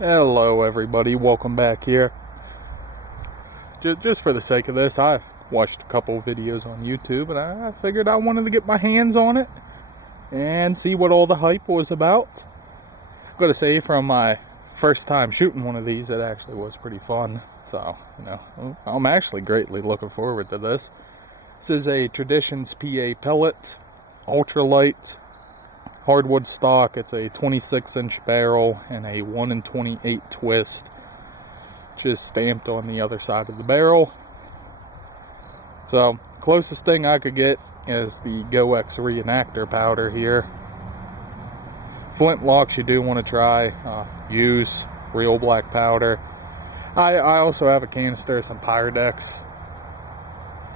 Hello everybody, welcome back here. Just for the sake of this, I watched a couple videos on YouTube and I figured I wanted to get my hands on it and see what all the hype was about. I'm going to say from my first time shooting one of these, it actually was pretty fun. So, you know, I'm actually greatly looking forward to this. This is a Traditions PA Pellet Ultralight hardwood stock. It's a 26-inch barrel and a 1-in-28 twist, which is stamped on the other side of the barrel. So closest thing I could get is the Reenactor powder here. Flintlocks you do want to try. Use real black powder. I also have a canister of some Pyredex.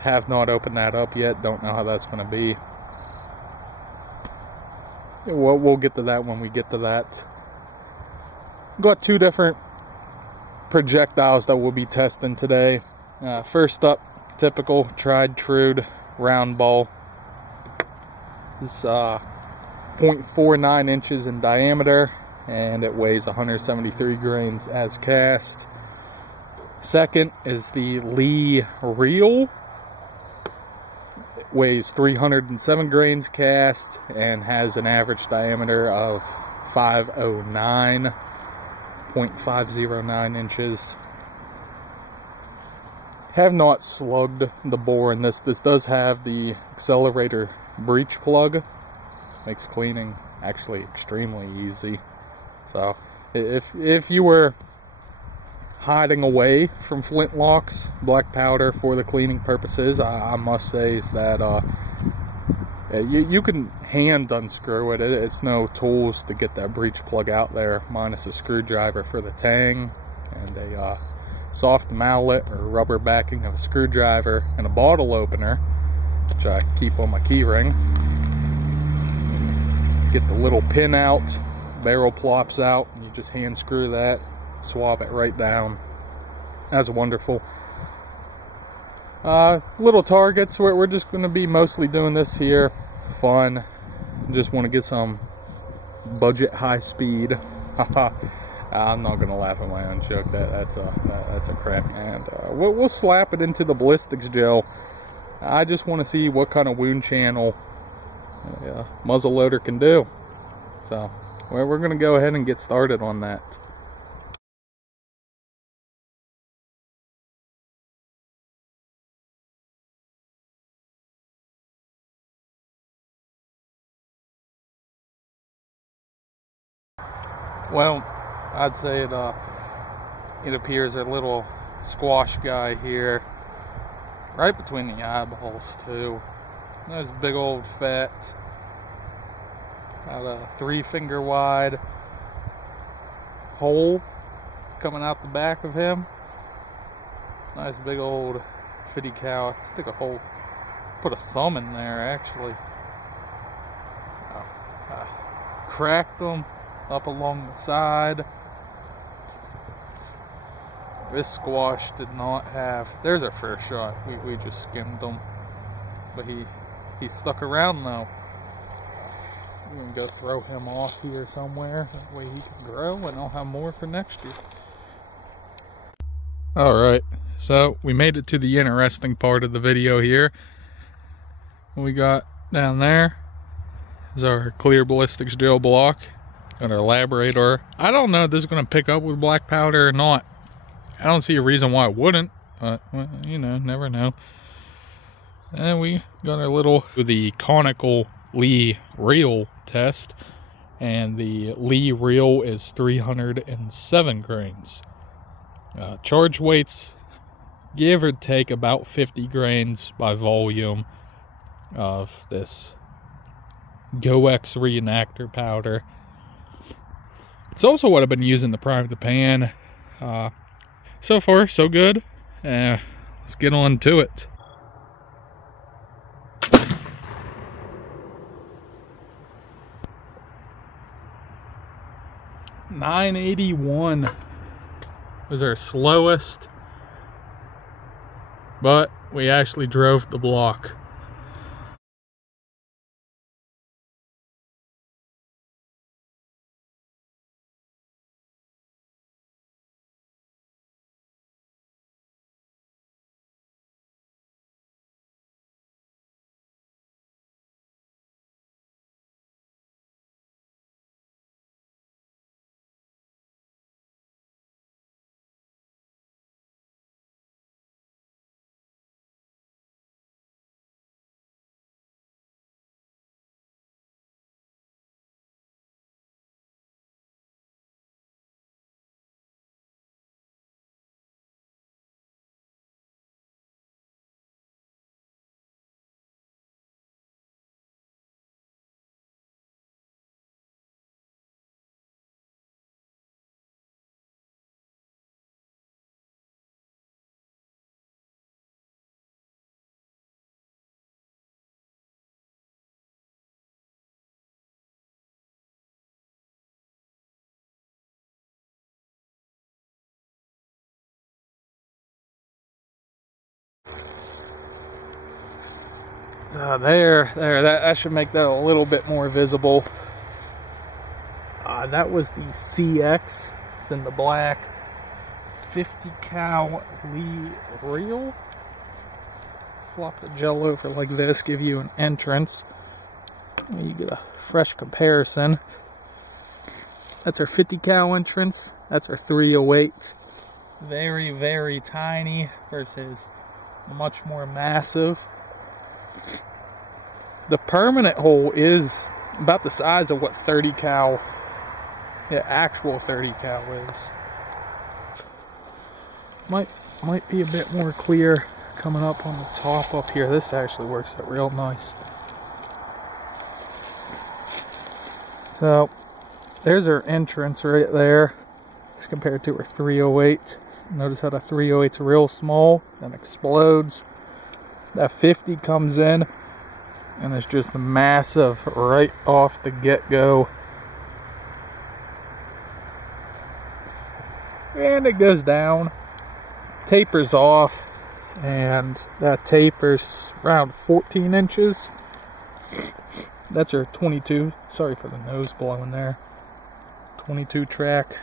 Have not opened that up yet. Don't know how that's going to be. We'll get to that when we get to that. Got two different projectiles that we'll be testing today. First up, typical tried true round ball. This 0.49 inches in diameter and it weighs 173 grains as cast. Second is the Lee R.E.A.L. Weighs 307 grains cast and has an average diameter of 509.509 inches. Have not slugged the bore in this. This does have the accelerator breech plug. Makes cleaning actually extremely easy. So if you were hiding away from flintlocks, black powder for the cleaning purposes, I must say is that you can hand unscrew it. It's no tools to get that breech plug out there, minus a screwdriver for the tang and a soft mallet or rubber backing of a screwdriver and a bottle opener, which I keep on my key ring. Get the little pin out, barrel plops out, and you just hand screw that. Swab it right down. That's wonderful. Little targets. We're just going to be mostly doing this here. Fun. Just want to get some budget high speed. I'm not going to laugh at my own joke. That's a crap. And we'll slap it into the ballistics gel. I just want to see what kind of wound channel a muzzle loader can do. So we're going to go ahead and get started on that. Well, I'd say it appears a little squash guy here, right between the eyeballs too. Nice big old fat, about a 3-finger wide hole coming out the back of him. Nice big old fitty cow. I stick a hole, put a thumb in there actually. Cracked them up along the side. This squash did not have, there's our first shot. We just skimmed him, but he stuck around though. I'm gonna go throw him off here somewhere, that way he can grow and I'll have more for next year. Alright, so we made it to the interesting part of the video here. What we got down there is our clear ballistics gel block. Got our labrador. I don't know if this is going to pick up with black powder or not. I don't see a reason why it wouldn't, but well, you know, never know. And we got our little, the conical Lee R.E.A.L test, and the Lee R.E.A.L is 307 grains. Charge weights, give or take about 50 grains by volume of this Reenactor powder. It's also what I've been using to prime the pan. So far, so good. Let's get on to it. .981 was our slowest, but we actually drove the block. that should make that a little bit more visible. That was the CX. It's in the black. 50 cal Lee R.E.A.L. Flop the gel over like this, give you an entrance. You get a fresh comparison. That's our 50 cal entrance. That's our 308. Very, very tiny versus much more massive. The permanent hole is about the size of what 30 cal, actual 30 cal is. Might be a bit more clear coming up on the top up here. This actually works out real nice. So there's our entrance right there as compared to our 308. Notice how the 308 is real small and explodes. That 50 comes in and it's just massive right off the get-go. And it goes down, tapers off, and that tapers around 14 inches. That's our 22, sorry for the nose blowing there, 22 track,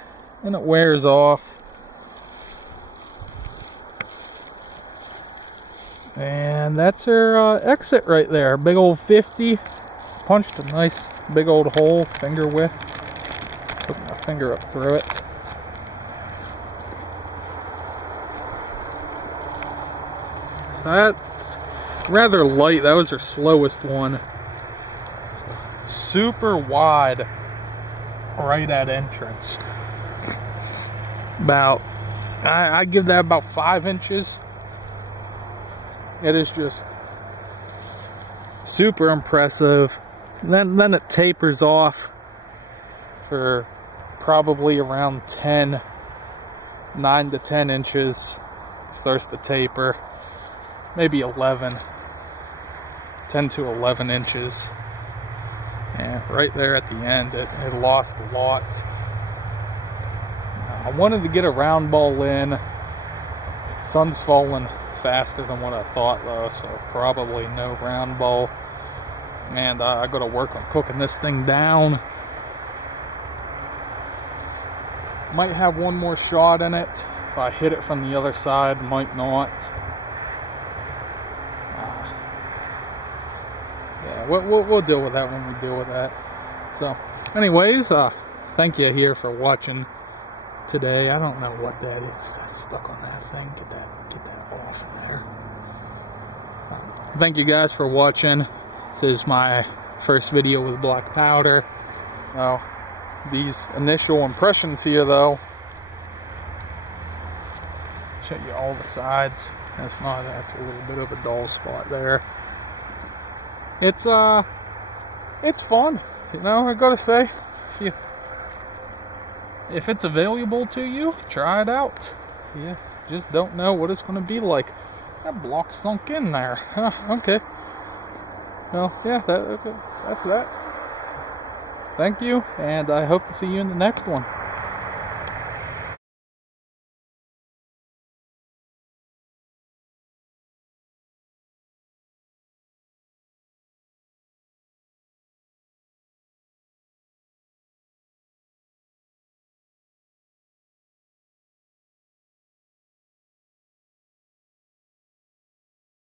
and it wears off. And that's our exit right there, big old 50, punched a nice big old hole, finger width, put my finger up through it. So that's rather light, that was our slowest one. Super wide right at entrance. About, I give that about 5 inches. It is just super impressive. And then it tapers off for probably around 9 to 10 inches. Starts to taper. Maybe 11. 10 to 11 inches. And right there at the end, it lost a lot. I wanted to get a round ball in. Sun's falling faster than what I thought though, so probably no round ball. And I gotta work on cooking this thing down. Might have one more shot in it. If I hit it from the other side, might not. Yeah, we'll deal with that when we deal with that. So, anyways, thank you here for watching today. I don't know what that is. That's stuck on that thing. Get that off of there. Thank you guys for watching. This is my first video with black powder. Well, these initial impressions here though, show you all the sides. That's a little bit of a dull spot there. It's fun, you know, I gotta say. If it's available to you, try it out. Yeah, just don't know what it's gonna be like. That block sunk in there. Huh, okay. Well, yeah, that's that. Thank you, and I hope to see you in the next one.